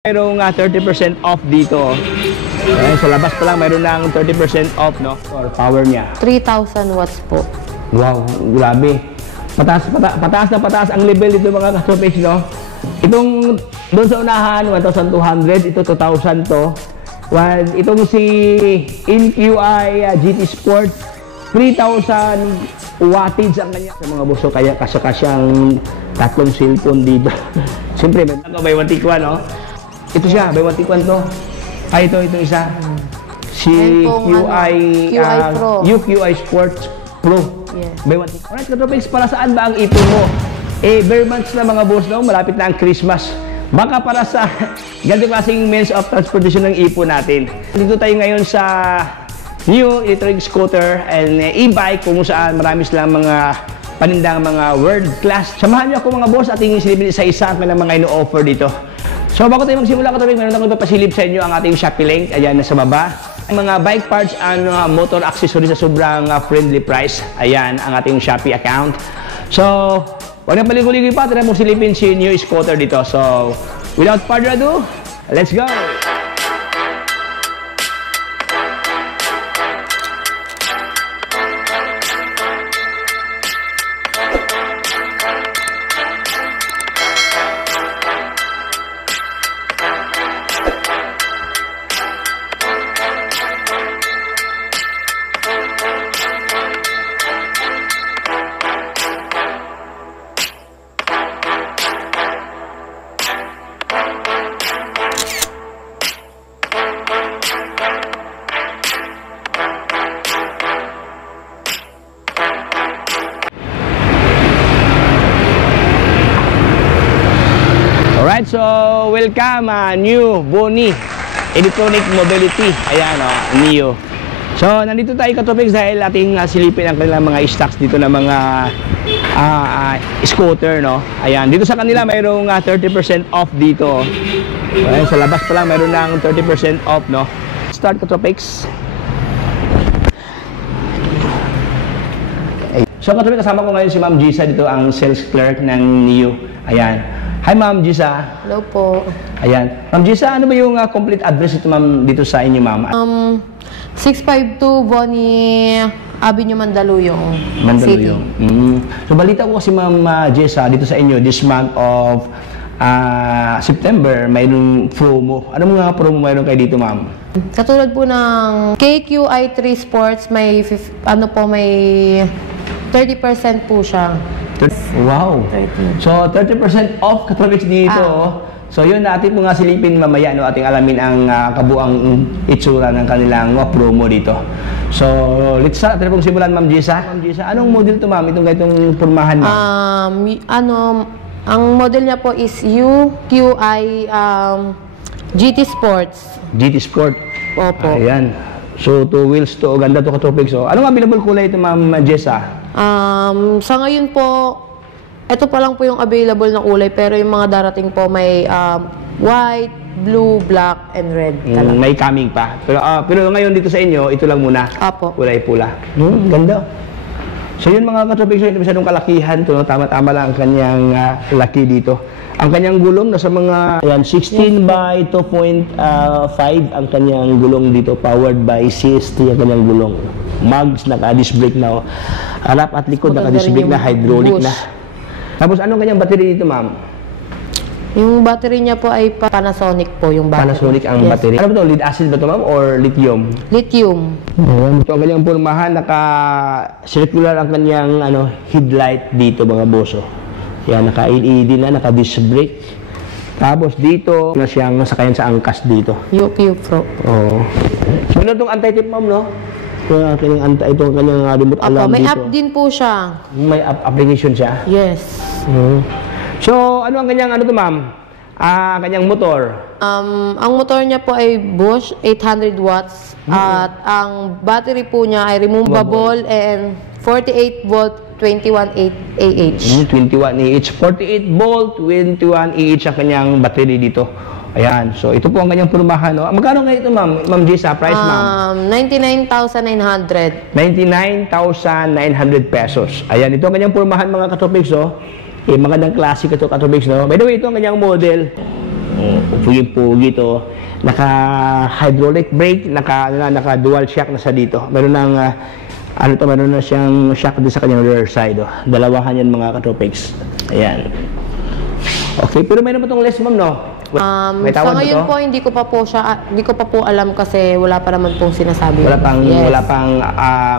Mayroong 30% off dito. Ayan, sa labas pa lang mayroon ng 30% off, no? Or power niya. 3,000 watts po. Wow, grabe. Pataas na pataas ang level dito mga ka-tropics, no? Itong doon sa unahan, 1,200. Ito 2,000 to. While itong si InQi GT Sport, 3,000 wattage ang kanya. Sa mga buso, kaya kasyang tatlong cellphone dito. Siyempre, may wantikwan, no? Ito siya, may wantikwan to. Ay, ito isa. Si UQi Sports Pro. Yes. May wantikwan. Alright, ka-tropics, para saan ba ang ipon mo? Eh, bare months na mga boss, no? Malapit na ang Christmas. Baka para sa ganito klaseng means of transportation ng ipon natin. Dito tayo ngayon sa new electric scooter and e-bike kung saan marami silang mga panindang mga world class. Samahan niyo ako mga boss at tingin silipin isa-isa ang mga ino-offer dito. So bago tayo magsimula ka-tropics, meron akong ipapasilip sa inyo ang ating Shopee link. Ayan, nasa baba. Mga bike parts and motor accessories sa sobrang friendly price. Ayan, ang ating Shopee account. So, huwag na paligoy-ligoy pa. Tara mo silipin si new scooter dito. So, without further ado, let's go! Alright, so welcome new Boni Electronic Mobility. Ayan, Neo. So nandito tayo ka-tropics dahil ating silipin ang kanilang mga stocks dito na mga scooter, no? Ayan, dito sa kanila mayroong 30% off dito. Ayan, sa labas pa lang mayroon ng 30% off, no? Start ka-tropics. So ka-tropics, kasama ko ngayon si Ma'am Gisa dito, ang sales clerk ng Neo. Ayan. Hi Ma'am Gisa. Hello po. Ayan. Ma'am Gisa, ano ba yung complete address ito Ma'am dito sa inyo Ma'am? 652 Boni Avenue, Mandaluyong. Mandaluyong. So balita ko kasi Ma'am Gisa dito sa inyo this month of September mayroong promo. Ano mga promo mayroon kayo dito Ma'am? Katulad po ng KQi3 Sports, may 30% po siya. Wow. 30. So 30% off ka-tropics dito. So yun, natin mga silipin mamaya, no, ating alamin ang kabuang itsura ng kanilang promo dito. So let's start. Pong simulan Ma'am Gisa. Ma'am Gisa, anong model to Ma'am? Itong pormahan Ma'am? Ang model niya po is UQi GT Sports. GT Sport. Opo. Ayan. So 2 wheels to, ganda to ka-tropics. So anong available kulay ito Ma'am Gisa? Sa ngayon po, ito pa lang po yung available na kulay, pero yung mga darating po may white, blue, black, and red. May coming pa. Pero ngayon dito sa inyo, ito lang muna. Apo. Kulay pula. Ganda. So yun mga ka-tropics, ito masyadong kalakihan to, no? Tama-tama lang ang kanyang laki dito. Ang kanyang gulong nasa mga 16 by 2.5 ang kanyang gulong dito, powered by CST ang kanyang gulong. Mags, naka-disc brake na. Harap at likod, naka-disc brake na, hydraulic na. Tapos anong kanyang battery dito Ma'am? Yung battery niya po ay Panasonic po yung battery. Panasonic ang battery. Ano ba ito? Lead acid ba ito Ma'am or lithium? Lithium. Ito ang kanyang pormahan, naka-circular ang kanyang headlight dito mga boso. Yan, naka-LED na, naka-disc brake. Tapos dito, na siyang nasakayan sa angkas dito. UQ Pro. Oo. So, ano itong anti-tip Ma'am, no? Ito ang kanyang remote alarm may dito. app din po siya. May application siya? Yes. So, ano ang kanyang, ito Ma'am? Kanyang motor? Ang motor niya po ay Bosch 800 watts. At ang battery po niya ay removable and 48 volt 21 AH. 21 AH. 48 volt 21 AH ang kanyang battery dito. Ayan. So, ito po ang kanyang pormahan, no? Magkano ngayon ito, Ma'am Gisa? Price, Ma'am? 99,900. 99,900 pesos. Ayan. Ito ang kanyang pormahan, mga ka-tropics, oh. Magandang classic ito, ka-tropics, no? By the way, ito ang kanyang model. Pugi-pugi to. Naka-hydraulic brake, naka-dual shock na sa dito. Meron ng, meron na siyang shock din sa kanyang rear side. Dalawahan yan mga katropics. Ayan. Okay, pero mayroon pa itong less, ma'am, no? May Sa tawad ba ngayon to? po, hindi ko pa po alam kasi wala pa naman pong sinasabi. Wala pang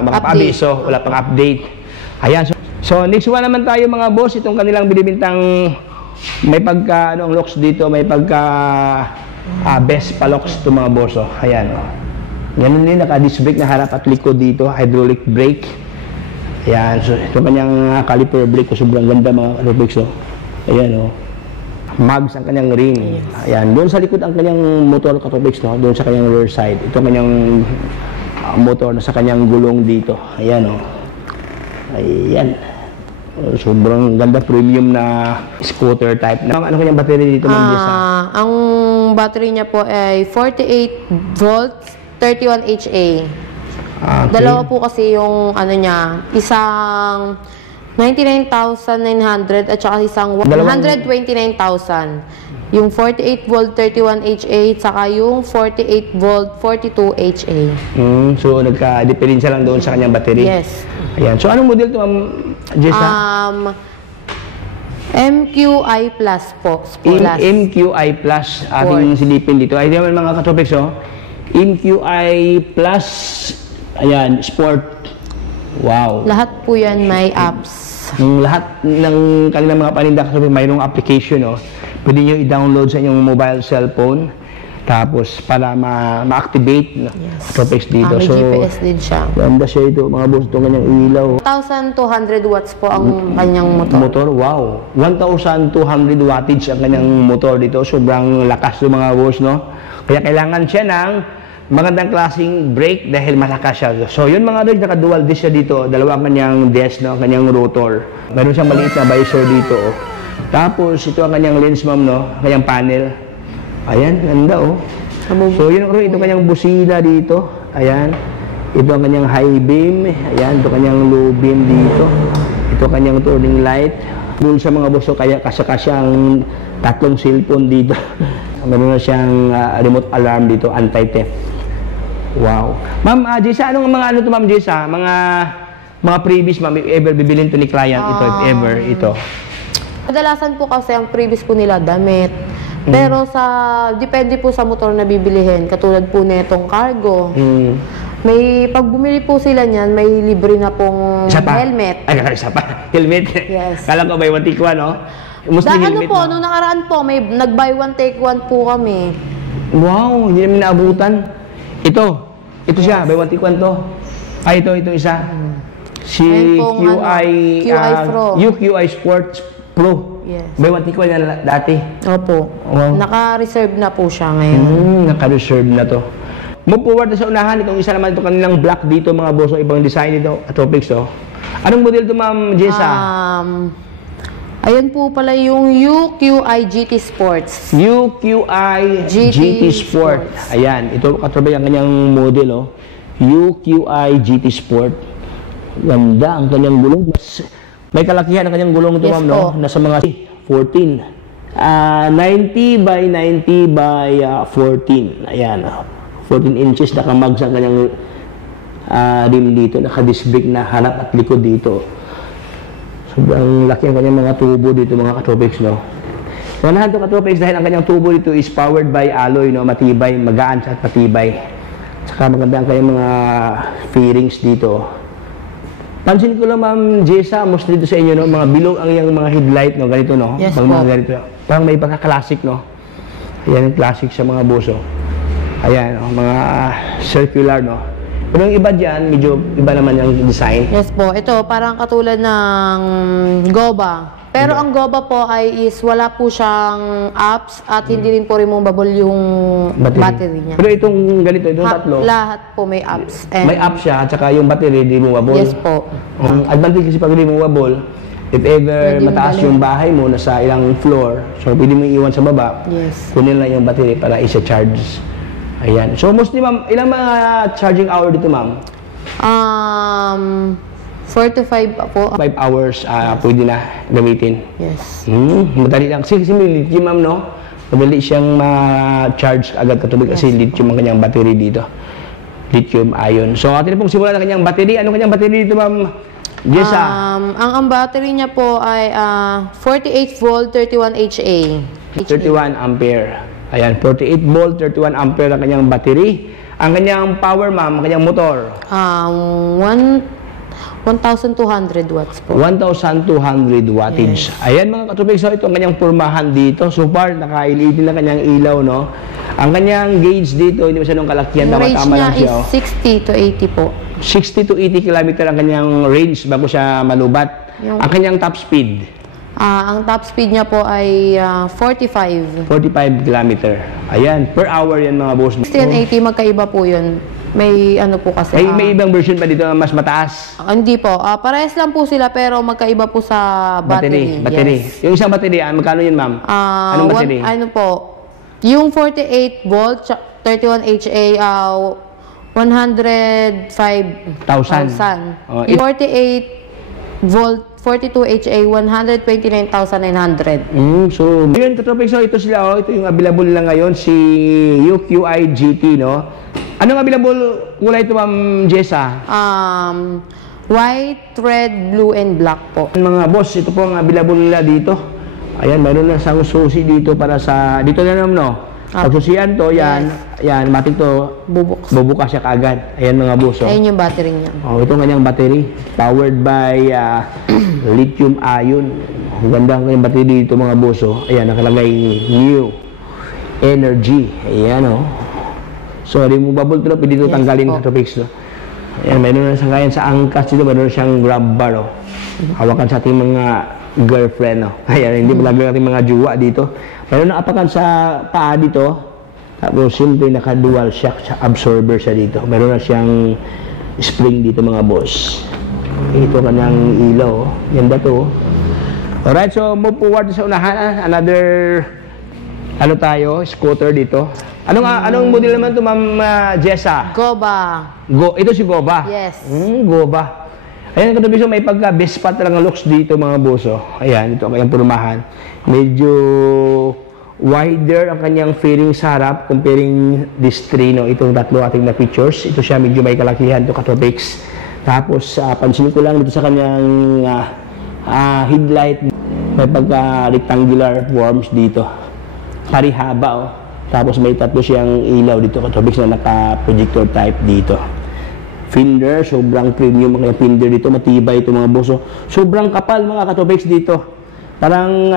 Update. wala pang update. Ayan. So next one naman tayo mga boss, itong kanilang binibintang may pagka ang locks dito, may pagka best pa locks to mga boss. Ayan. Ganun din, naka-disc brake na harap at likod dito, hydraulic brake. Ayan. So ito kanyang caliper brake, sobrang ganda mga katropics. Ayan mags ang kanyang rim. Ayan, doon sa likod ang kanyang motor katropics, doon sa kanyang rear side. Ito kanyang motor na sa kanyang gulong dito. Ayan Ayan. Sobrang ganda, premium na scooter type. Ano kanyang battery dito, Ma'am Jessa? Ang battery niya po ay 48 volts, 31 HA. Okay. Dalawa po kasi yung niya, isang 99,900 at saka isang 129,000. Yung 48 volt 31 HA saka yung 48 volt 42 HA. So nagka-diferensya lang doon sa kanyang battery. Yes. Ayan. So anong model to, Ma'am Jessa? MQI Plus po. MQI Plus ating silipin dito. Ay naman mga katropics, MQI Plus. Ayan, Sport. Wow. Lahat po yan may apps. Lahat ng kanilang mga paninda kasi mayroong application, pwede nyo i-download sa inyong mobile cellphone tapos para ma-activate Tropex dito. May GPS din siya. Ganda siya ito, mga boss, itong kanyang ilaw. 1,200 watts po ang kanyang motor. Wow. 1,200 wattage ang kanyang motor dito. Sobrang lakas ng mga boss, Kaya kailangan siya ng magandang klaseng brake dahil malakas siya. So, yun mga boss, naka-dual disc siya dito. Dalawa kanyang disc, kanyang rotor. Meron siyang maliit na visor dito. Tapos, ito ang kanyang lens, ma'am, kanyang panel. Ayan, ganda, So, yun ito kanyang busina dito. Ayan. Ito ang kanyang high beam. Ayan, ito kanyang low beam dito. Ito kanyang turning light. Doon sa mga boss, kaya kasya ang tatlong cellphone dito. Meron na siyang remote alarm dito, anti-theft. Wow. Ma'am Jessa, anong mga Ma'am Jessa? Mga previous, ma'am, if ever bibilin to ni client ito, if ever, ito. Kadalasan po kasi ang previous po nila damit. Pero depende po sa motor na bibilihin. Katulad po netong cargo. May, pag bumili po sila niyan, may libre na pong helmet. Ay, isa pa. Helmet. Yes. Kala ko may watikwa, helmet, po, nung nakaraan po, may nag-buy one, take one po kami. Wow, hindi namin naabutan. Ito siya, buy one take one to. Ay, ito isa. Si QI Pro. UQI Sports Pro. Yes. Buy one take one yan dati. Opo. Wow. Naka-reserve na po siya ngayon. Naka-reserve na to. Move forward na sa unahan, itong isa naman ito kanilang black dito, mga boss, ibang design dito, Tropex, Anong model to, Ma'am Jessa? Ayan po pala yung UQI GT Sports. UQI GT Sport. Ayan, ito katrobe ang kanyang model, UQI GT Sport. Ganda ang kanyang gulong. May kalakihan ang kanyang gulong ito, Yes, ma'am, Nasa mga 14. 90 by 90 by 14. Ayan, 14 inches nakamag sa kanyang rim dito. Naka-disc brake na harap at likod dito. Sobrang laki ang kanyang mga tubo dito, mga katropics, Unahan to katropics dahil ang kanyang tubo dito is powered by alloy, matibay, magaan at matibay. Saka maganda ang kanyang mga fairings dito. Pansin ko lang, Ma'am Jessa, mostly dito sa inyo, mga bilog ang iyang mga headlight, ganito, Yes, mga ganito. Parang may pagka-classic, Ayan yung classic sa mga boso. Ayan, mga circular, Pero yung iba dyan, medyo iba naman yung design. Yes po. Ito, parang katulad ng Goba. Pero ang Goba po wala po siyang apps at hindi rin po removable yung battery niya. Pero itong ganito, itong tatlo, lahat po may apps. may app siya, at saka yung battery, removable. Yes po. Ang advantage kasi pag removable, if ever Pwede mataas yung yung bahay mo, nasa ilang floor, so pwede mo iwan sa baba, Yes. kunin lang yung battery para isa-charge. Ayan. So mostly, ma'am, ilang mga charging hour dito, ma'am? 4 to 5 po. 5 hours pwede na gamitin. Yes. Madali lang. Kasi lithium, ma'am, Madali siyang ma-charge agad katubig kasi lithium ang kanyang battery dito. Lithium ion. So, atin na pong simulan ang kanyang battery. Anong kanyang battery dito, Ma'am Jessa? Ang battery niya po ay 48 volt, 31 HA. 31 ampere. Ayan, 48 volt, 31 ampere ang kanyang battery. Ang kanyang power, ma'am, ang kanyang motor? 1,200 watts po. 1,200 wattage. Yes. Ayan mga katubig, so ito ang kanyang purmahan dito. So far, nakailitin na kanyang ilaw, no? Ang kanyang gauge dito, hindi masyadong kalakihan. Yung range tama niya lang siya, is 60 to 80 po. 60 to 80 kilometer ang kanyang range bago siya malubat. Ang kanyang top speed? Ang top speed niya po ay 45. 45 kilometer. Ayan, per hour yan mga boss. 60 and 80, magkaiba po yun. May ano po kasi. May ibang version pa dito na mas mataas? Hindi po. Parehas lang po sila pero magkaiba po sa battery. Battery. Yes. Yung isang battery, magkano yun, ma'am? Anong battery? Ano po? Yung 48 volt, 31 HA, 105,000. Oh, yung 48 volt, 42 HA, 129,900. So, ngayon, katropik, so ito sila, ito yung available lang ngayon, si UQI GT, no? Anong available kulay ito, Ma'am Jessa? White, red, blue, and black po. Mga boss, ito po ang available nila dito. Ayan, mayroon na isang susi dito para sa, dito na naman, no? Pagsusian to, yan, yes. Yan, matik to, bubukas siya kaagad. Ayan mga boss. Ayan yung battery niya. Ito ang kanyang battery, powered by lithium ion. Ang ganda ang kanyang battery dito mga boss. Ayan, nakalagay new energy. Ayan So, removable to, pwede ito tanggalin sa topics. Ayan, mayroon na sangayan sa angkas dito, mayroon siyang grab bar. Hawakan sa ating mga girlfriend. Ayan, hindi malagay ating mga juwa dito. Mayroon na apakan sa paa dito. Tapos, simple naka-dual shock absorber siya dito. Mayroon na siyang spring dito mga boss. Ito kanyang ilaw. Ganda to. Alright, so move forward sa unahan. Another, scooter dito. Anong model naman to, Ma'am Jessa? Goba. Ito si Goba? Yes. Goba. Ayan, katabi so may pagka-best lang ang looks dito mga boso. Ayan, ito ang kanyang purumahan. Medyo wider ang kanyang fairing sa harap comparing this three, no? Itong tatlo ating na features. Ito siya, medyo may kalakihan to katopics. Tapos, pansin ko lang dito sa kanyang headlight, may pagka-rectangular forms dito. Parihaba, Tapos may tatlo siyang ilaw dito katopics na naka-projector type dito. Fender, sobrang premium ang fender dito, matibay ito mga boso. Sobrang kapal mga katopics dito. Parang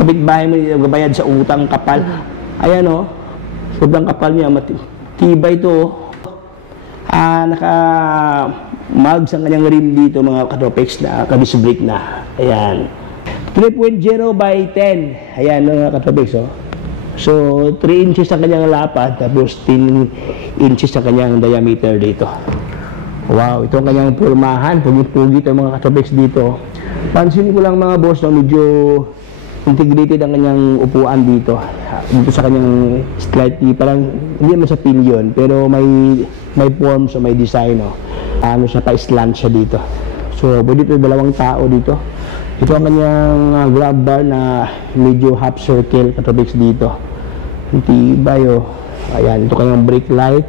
kapitbahay mo gabayad sa utang kapal. Ayan sobrang kapal niya, matibay ito. Naka-mugs ang kanyang rim dito mga katopics na kabis brake na. Ayan. 3.0 by 10. Ayan mga katopics So, 3 inches ang kanyang lapad, tapos 10 inches ang kanyang diameter dito. Wow, ito ang kanyang purmahan. Pugi-pugi ito mga katopics dito. Pansin ko lang mga boss, medyo integrated ang kanyang upuan dito. Dito sa kanyang slightly, parang hindi naman sa pillion, pero may form, so may design. Siya pa-slant siya dito. So, pwede ito dalawang tao dito. Ito ang kanyang grab bar na medyo half circle katopics dito. Tibay Ayan, ito kanyang brake light.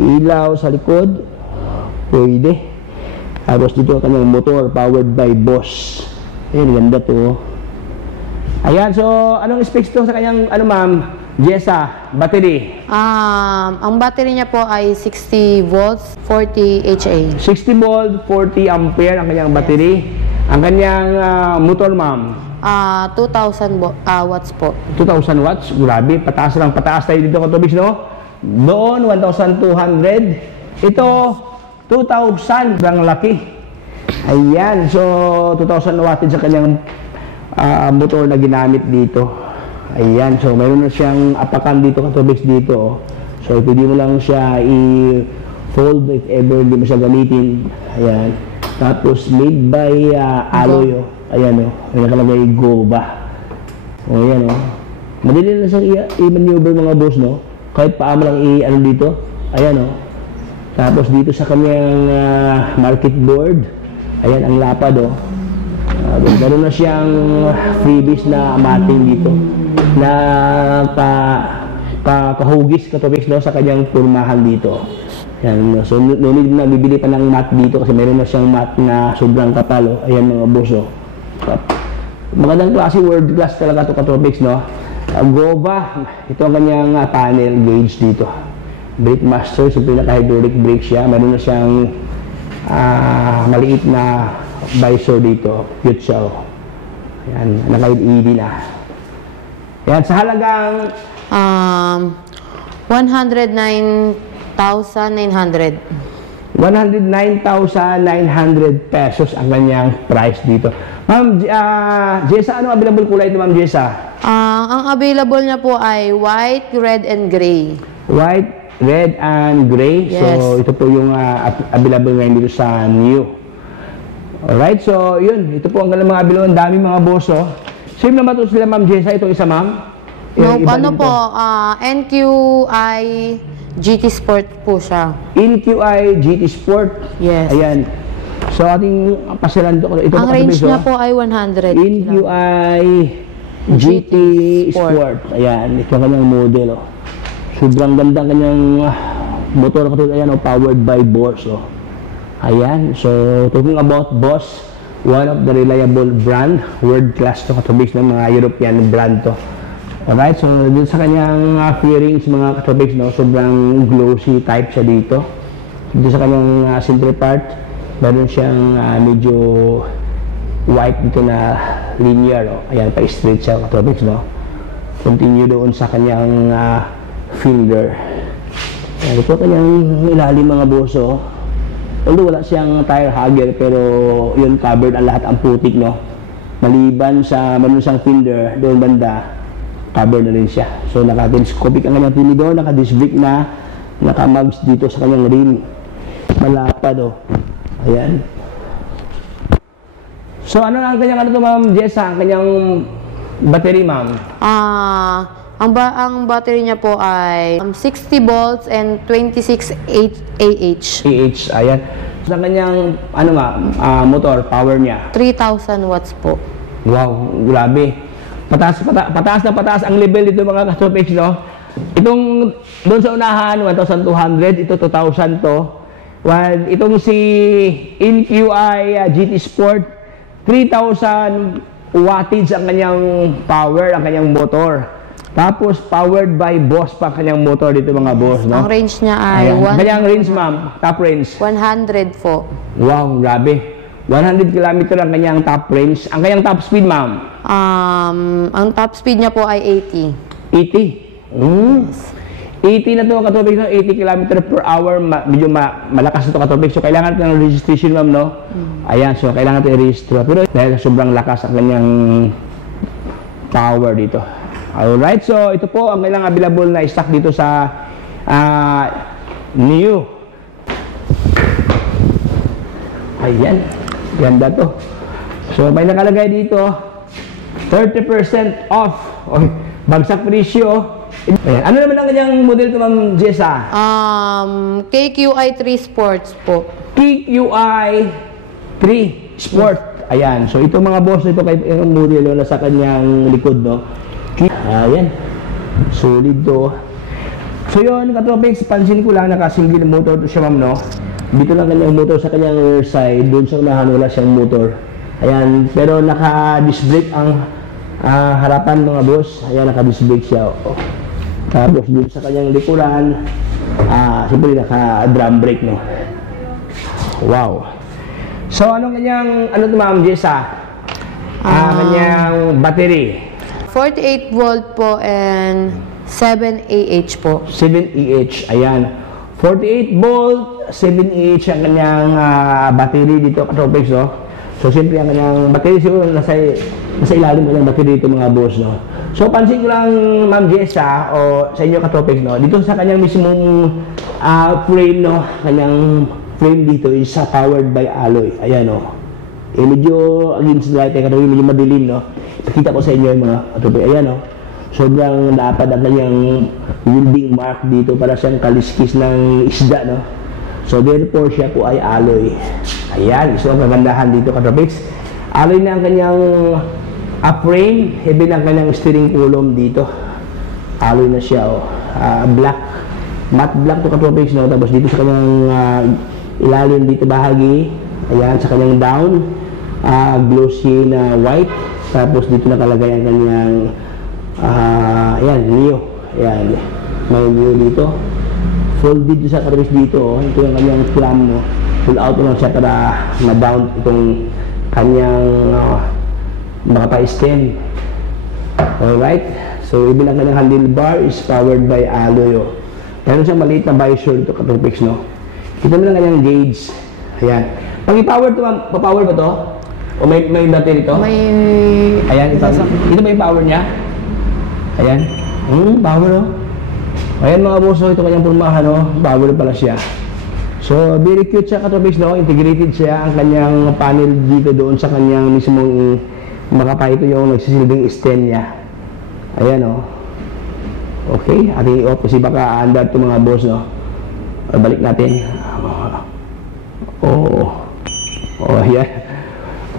Ilaw sa likod. Pwede. Tapos dito ang kanyang motor powered by Bosch. Ayan, ganda to. Ayan, so anong specs to sa kanyang, ma'am? Jessa, battery? Ang battery niya po ay 60 volts, 40 HA. 60 volt, 40 ampere ang kanyang battery. Ang kanyang motor, ma'am? 2,000 watts po. 2,000 watts? Grabe, pataas lang. Pataas tayo dito katopics, no? Doon, 1,200. Ito, 2,000. Ang laki. Ayan, so 2,000 wattage sa kanyang motor na ginamit dito. Ayan, so mayroon na siyang apakan dito katopics dito. So, pwede mo lang siya i-fold if ever hindi mo siya gamitin. Ayan. Tapos made by alloy. Ayan may nakalagay Goba. Ayan madali lang siyang i-maneuver mga boss, no? Kahit paano lang dito. Ayan Tapos dito sa kanyang market board, ayan ang lapad Meron na siyang freebies na mating dito. na kahugis katubig no, sa kanyang purmahan dito. Yan, so no need na bibili pa ng mat dito kasi meron na siyang mat na sobrang kapal. Oh. Ayan mga boss. Oh. Magandang klase, world class talaga ito katubig no. Gova, ito ang kanyang panel gauge dito. Brake master, so pinaka-hydraulic brake siya. Meron na siyang maliit na visor dito. Cute siya. Oh. Yan, naka-LED na. Yan, sa halagang 109,900. 109,900 pesos ang kanyang price dito. Ma'am Jessa, ano available kulay ito, Ma'am Jessa? Ang available niya po ay white, red, and gray. White, red, and gray. Yes. So, ito po yung available ngayon dito sa new. Alright, so yun. Ito po ang kanilang mga available. Ang dami mga boss, oh. Same naman ito sila, Ma'am Jessa. Itong isa, Ma'am? No, ano po, NQI GT Sport po siya. NQI GT Sport. Yes. Ayan. So, ating pasilan ito. Ang range niya po ay 100. NQI GT Sport. Ayan, ito ang kanyang model. Oh. Sobrang ganda ang kanyang motor. Ayan, oh, powered by Bosch. Oh. Ayan, so talking about Bosch, one of the reliable brand, world class to katubig ng mga European brand to. Alright, so dun sa kanyang fairings mga katubig, no, sobrang glossy type siya dito. Dito sa kanyang center part, meron siyang medyo white dito na linear. Oh. Ayan, pa-straight siya katubig, no. Continue doon sa kanyang fender. Ayan, ito kanyang ilalim mga boso. Although wala siyang tire hugger, pero yun covered ang lahat ang putik, no. Maliban sa meron siyang fender doon banda, cover na rin siya. So naka-telescopic ang kanyang tinidor, naka-disc brake na, naka-mugs dito sa kanyang rim. Malapad, oh. Ayan. So ano ang kanyang ano to, Ma'am Jessa, ang kanyang battery, Ma'am? Ang battery niya po ay 60 volts and 26 AH. Ayan. Sa kanyang ano nga, motor, power niya? 3,000 watts po. Wow, grabe. Pataas ang level dito mga katropix, no? Itong doon sa unahan, 1,200, ito 2,000 to. While itong si NQI GT Sport, 3,000 wattage ang kanyang power, ang kanyang motor. Tapos powered by Bosch pa kanyang motor dito mga boss, no? Ang range niya ay kanyang range, ma'am, top range. 100 po. Wow, grabe. 100 km ang kanyang top range. Ang kanyang top speed, ma'am? Ang top speed niya po ay 80. 80 na ito katubig, no? 80 km per hour. Medyo malakas ito katubig. So, kailangan ito ng registration, ma'am, no? Ayan, so kailangan ito i-register. Pero dahil sobrang lakas ang kanyang power dito. Alright, so ito po ang kailangan available na stock dito sa new. Ayan. Ganda to. So, may nakalagay dito, 30% off. Okay. Bagsak presyo. Ayan. Ano naman ang kanyang model ito, Ma'am Jessa? KQI 3 Sports po. KQI 3 Sport. Ayan. So, ito mga boss, ito kay yung model na sa kanyang likod, no? Ayan. Solid to. So, yun, katropics, pansin ko lang, naka-single motor to siya, ma'am, no? Dito lang kanyang motor sa kanyang rear side, doon sa unahan wala siyang motor. Ayan, pero naka-disc brake ang harapan mga boss. Ayan, naka-disc brake siya. Oh. Tapos doon sa kanyang likuran, siyempre naka-drum brake, no? Wow. So, anong kanyang, ano ito, Ma'am Jessa? Kanyang battery. 48 volt po and 7 AH po. 7 AH, ayan. 48 volt, 7 AH ang kanyang battery dito, katropics, no? So, siyempre ang kanyang battery siguro nasa ilalim ng kanyang battery dito mga boss, no? So, pansin ko lang, Ma'am Jessa, o sa inyo katropics, no? Dito sa kanyang mismong frame, no? Kanyang frame dito is powered by alloy. Ayan, no? Medyo against the light, katropics, medyo madilim, no? Pakita ko sa inyo yung mga katropics. Ayan, no? Sobrang lapad ang kanyang welding mark dito para siyang kaliskis ng isda, no? So, therefore, siya po ay alloy. Ayan, so ang kagandahan dito, katropics. Alloy na ang kanyang frame, even ang kanyang steering column dito. Alloy na siya, oh. Black. Matte black to katropics, no? Tapos dito sa kanyang ilalim dito bahagi, ayan, sa kanyang down, glossy na white. Tapos dito nakalagay ang kanyang ayan, Neo. Ayan, may Neo dito. Folded sa katropics dito, oh. Ito yung kanyang clam, no? Pull out lang siya para ma-down itong kanyang makapa-stem. Alright, so ibig ang kanyang handlebar is powered by alloy, oh. Meron siyang maliit na visor ito, katropics, no? Kita mo lang kanyang gauge. Ayan. Pag i-power ito, ma'am, pa-power ba ito? O may battery ito? May... Ayan, ito ba yung power niya? Ayan. Power, oh. Ayan mga boss, ito kanyang purmahan, no? Power pala siya. So, very cute siya, katropics, no? Integrated siya ang kanyang panel dito doon sa kanyang mismong makapa. Ito yung nagsisilbing stem niya. Ayan, oh. Okay, ating i-off kasi baka aandar ito mga boss, no? Balik natin. Ayan.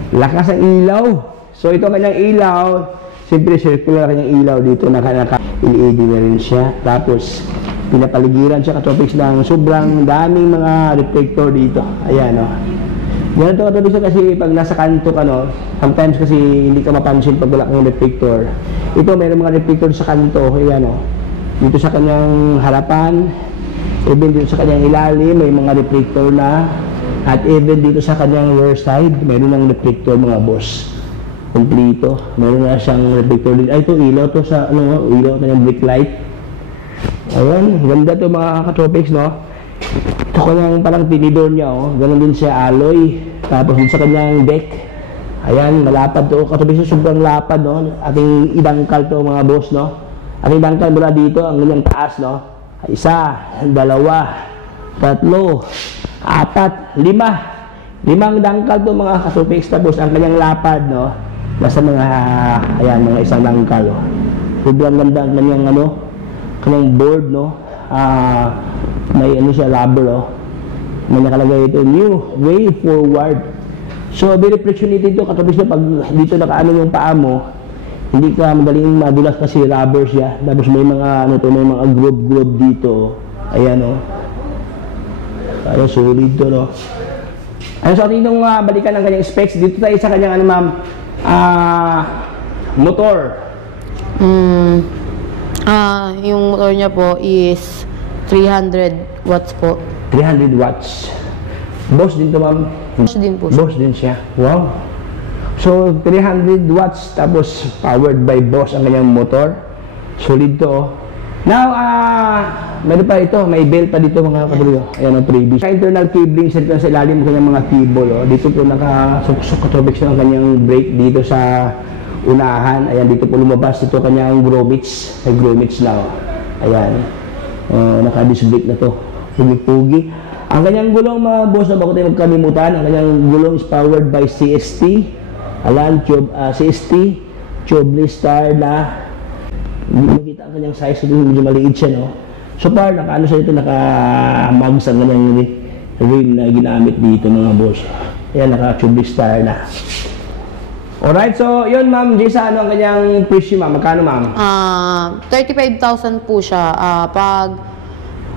Lakas ang ilaw. So, ito kanyang ilaw. Siyempre, circular kanyang ilaw dito. Naka-LED na rin siya. Tapos, pinapaligiran siya, katropics, ng sobrang daming mga reflector dito. Ayan, no? Yan ito, katropics, kasi pag nasa kanto ka, no? Sometimes kasi hindi ka mapansin pag wala kang reflector. Ito, mayroong mga reflector sa kanto. Ayan, no? Dito sa kanyang harapan, even dito sa kanyang ilalim, may mga reflector na. At even dito sa kanyang rear side, mayroon ng reflector, mga boss. Kompleto. Mayroon na siyang reflector din. Ay, ito, ilaw to sa, ilaw, kanyang brake light. Ayan, ganda to mga katropics, no? Ito kanyang parang tinidor niya, oh. Ganon din siya, alloy. Tapos din sa kanyang deck. Ayan, malapad to. Katropics, sobrang lapad, no? Ating idangkal to, mga boss, no? Ating idangkal mula dito, ang kanyang taas, no? 1, 2, 3, 4, 5. 5 dangkal to, mga katropics. Tapos ang kanyang lapad, no? Nasa mga, ayan, mga isang dangkal, oh. Sobrang ganda ang kanyang, kanyang board, no? May siya, rubber, oh. May nakalagay ito, new way forward. So, very frictionated ito, katropics, pag dito nakaano yung paa mo, hindi ka madaling madulas kasi rubber siya. Tapos may mga, may mga groove dito, oh. Ayan, oh. Ayan, solid to, no? Ayan, so ating itong balikan ng kanyang specs. Dito tayo sa kanyang, ma'am, motor. Yung motor niya po is 300 watts po. 300 watts. Boss din to, ma'am? Boss din po siya. Boss din siya. Wow. So, 300 watts, tapos powered by Boss ang kanyang motor. Solid to, oh. Now, meron pa ito, may belt pa dito, mga katropics. Ayan ang previous. Internal cabling set sa ilalim ng kanyang mga cable, oh. Dito po nakasuksok, katropics, ang kanyang brake dito sa unahan. Ayan, dito po lumabas ito kanyang grommets. May grommets na, oh. Ayan. Naka-disc brake na to. Pugi-pugi. Ang kanyang gulong, mga boss, na bago tayo magkalimutan, ang kanyang gulong is powered by CST. Alam, CST, tubeless star na. Makita ang kanyang size, medyo maliit siya, no? So far, naka-ano siya dito, naka-mugs ang kanyang rim na ginamit dito, mga boss. Ayan, naka-tubeless star na. Alright, so yun, ma'am, Jessa, ano ang kanyang presyo, ma'am? Magkano, ma'am? 35,000 po siya.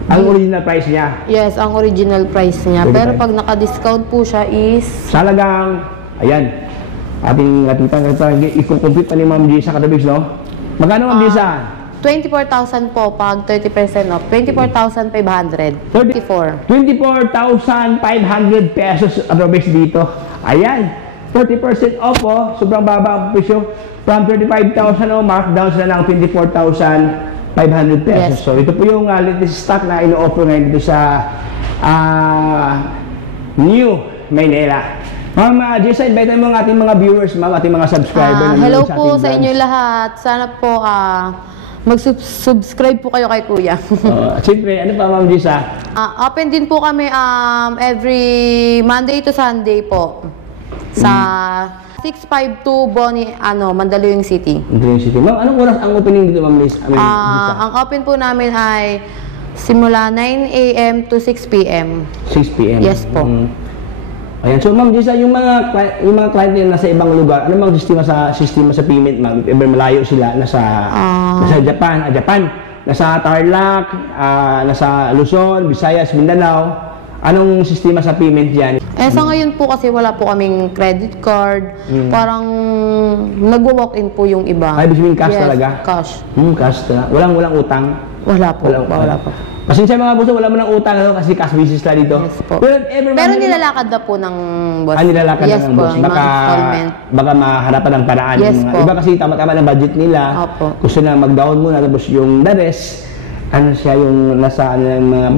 Ang original price niya? Yes, ang original price niya. 35. Pero pag naka-discount po siya is... Salagang, ayan, ating i-complete pa ni Ma'am Jessa, katropics, no? Magkano, Ma'am Jessa? 24,000 po pag 30% off. 24,500. 24. 24,500 pesos, katropics, dito. Ayan, 30% off, oh. Sobrang baba ang presyo. From 35,000, oh, markdown sila ng 24,500 pesos. Yes. So, ito po yung latest stock na ino-offer ngayon dito sa New Maynila. Ma'am Jessa, invite mo ang ating mga viewers, ma'am, ating mga subscriber. Hello po sa inyo lahat. Sana po mag-subscribe po kayo kay Kuya. Siyempre, ano pa, Ma'am Jessa? Open din po kami every Monday to Sunday po sa 652 Bonnie, Mandaluyong City. Mandaluyong City. Ma'am, anong oras ang opening dito, Ma'am Jessa? Ang open po namin ay simula 9 a.m. to 6 p.m. 6 p.m. Yes po. Ayan, so ma'am Jessa, yung mga client nila nasa ibang lugar, ano bang sistema sa payment, ma'am? If ever malayo sila, nasa Japan, nasa Tarlac, nasa Luzon, Visayas, Mindanao, anong sistema sa payment diyan? Sa ngayon po kasi wala po kaming credit card. Parang nag-walk-in po yung iba. Ay, ibig sabihin cash Yes, talaga? Cash. Cash talaga. Walang utang? Wala po. Wala po. Pasensya mga boss, wala mo ng utang kasi cash business lang dito. Yes po. Pero, Pero nilalakad na po ng boss. Nilalakad yes na ng po, boss. yung mga installment. Baka maharapan ng paraan. Yes yung mga, po. iba kasi tama-tama ng budget nila. Opo. Gusto na mag-down muna, tapos yung the rest, siya yung nasa mga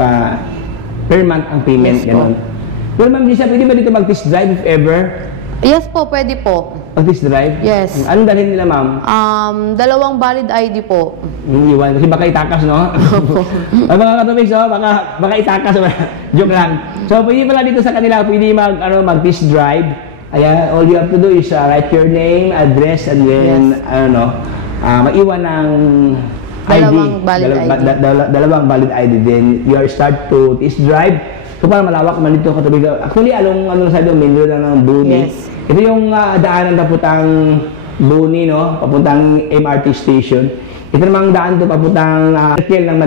per month ang payment. Yes po. Ganun. Pero ma'am Lisa, pwede ba dito mag-test drive if ever? Yes po, pwede po. Mag-test drive? Yes. Anong dalhin nila ma'am? 2 valid ID po. Iwan. Kasi baka itakas, no? Ay, mga katubigs, baka itakas. Joke lang. So, pwede pala dito sa kanila, pwede mag-test drive. Ayan, all you have to do is write your name, address, and then, maiwan ng ID. Dalawang valid ID. Then, you start to test drive. So, para malawak man dito katubigs. Actually, ano sa doon, main road ng Buni. Yes. Ito yung daanan na putang Buni, no? Papuntang MRT station. Ito namang daan to papuntang circle ng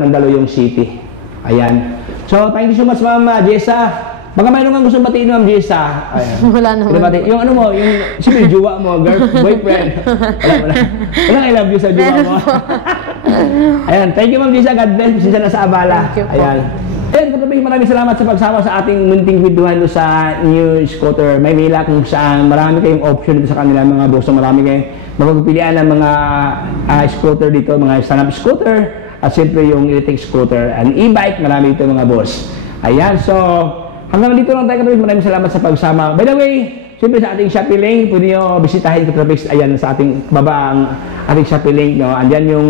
Mandaluyong City. Ayan. So, thank you so much, Ma'am Jessa. Baka mayroon kang gusto batiin, Ma'am Jessa. Ayan. Wala naman. Yung ano mo, yung siyempre jowa mo, boyfriend. Wala. Walang I love you sa jowa mo. Ayan. Thank you, Ma'am Jessa. God bless. Pasensya na sa abala. Thank you po. Ayan. Ayan, maraming salamat sa pagsama sa ating munting videohan sa new scooter Maynila, kung saan marami kayong option dito sa kanila mga boss. Marami kayong mapagpilian ng mga scooter dito, mga stand-up scooter, at siyempre yung electric scooter and e-bike, marami dito mga boss. Ayan, so hanggang dito lang tayo katuloy. Maraming salamat sa pagsama. By the way, siyempre sa ating Shopee link, pwede nyo bisitahin Katropics. Ayan, sa ating baba ang ating Shopee link. No? Andyan yung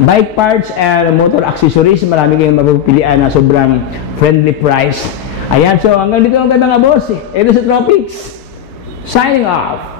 bike parts and motor accessories. Marami kayong mapagpilian na sobrang friendly price. Ayan, so hanggang dito lang tayo mga boss. Ito sa Tropics. Signing off.